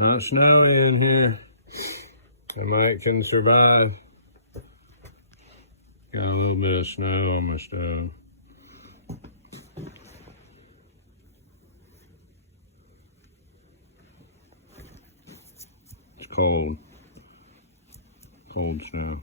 not snowy in here. I might can survive. Got a little bit of snow on my stove. It's cold. Cold snow.